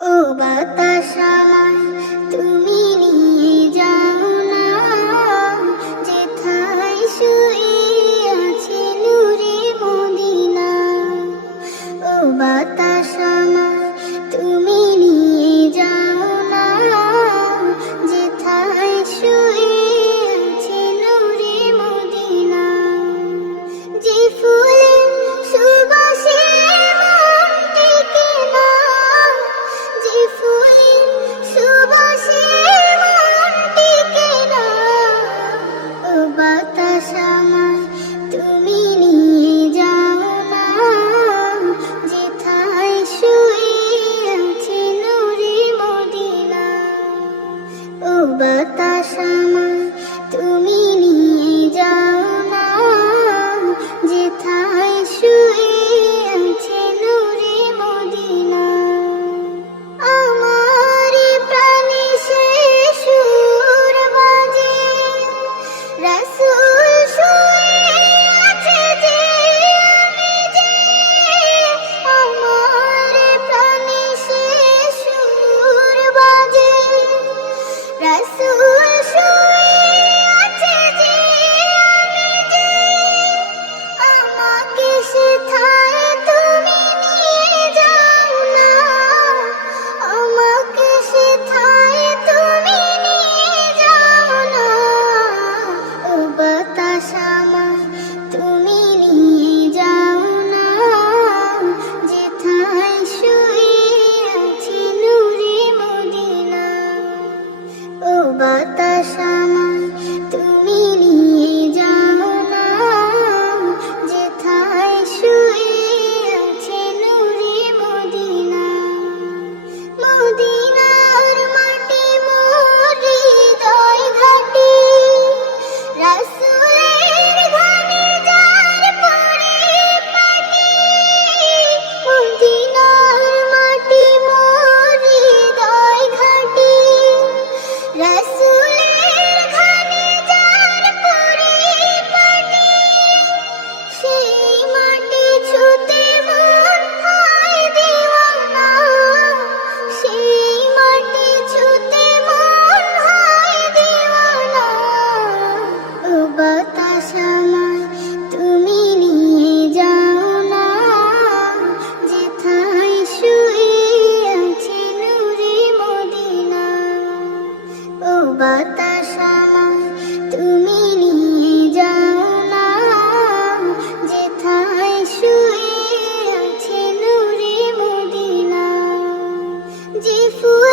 ও বাতাস আমায় তুমি নিয়ে যাও না, যেথায় শুয়ে আছে নূরে মদিনা। ও বাতাস আমায় তুমি নিয়ে যাও না, যেথায় শুয়ে আছে নূরে মদিনা। যে ফুলের সুবাসে মন টেকে না, যে ফুলের সুবাসে মন টেকে না। ও বাতাস আমায় তুমি নিয়ে যাও না, যেথায় শুয়ে আছে নূরে মদিনা। ও বাতাস আমায় তুমি নিয়ে যাও না, যেথায় শুয়ে আছে নূরে মদিনা। আমার প্রাণে সে সুর বাজে, রাসূল শুয়ে আছে যে, আমি যে। আমার প্রাণে সে সুর বাজে, রাসূল শুয়ে আছে যে, আমি যে। আমাকে সেথায় তুমি নিয়ে যাও না, আমাকে সেথায় তুমি নিয়ে যাও না। ও বাতাস আমায় তুমি নিয়ে যাও না, যেথায় শুয়ে আছে নূরে মদিনা। ও বাতাস আমায় তুমি নিয়ে যাও না, যেথায় শুয়ে আছে নূরে মদিনা। মদিনার মাটি মোর হৃদয় ঘাটি, রাসূলের ঘামে যার পরিপাটি। মদিনার মাটি মোর হৃদয় ঘাটি, রাসূলের ঘামে যার পরিপাটি। সেই মাটি ছুঁতে মন হয় দিওয়ানা, সেই মাটি ছুঁতে মন হয় দিওয়ানা। ও বাতাস আমায় তুমি নিয়ে যাও না, যেথায় শুয়ে আছে নূরে মদিনা। ও বাতাস আমায় তুমি নিয়ে যাও না, যেথায় শুয়ে আছে নূরে মদিনা। যে ফুল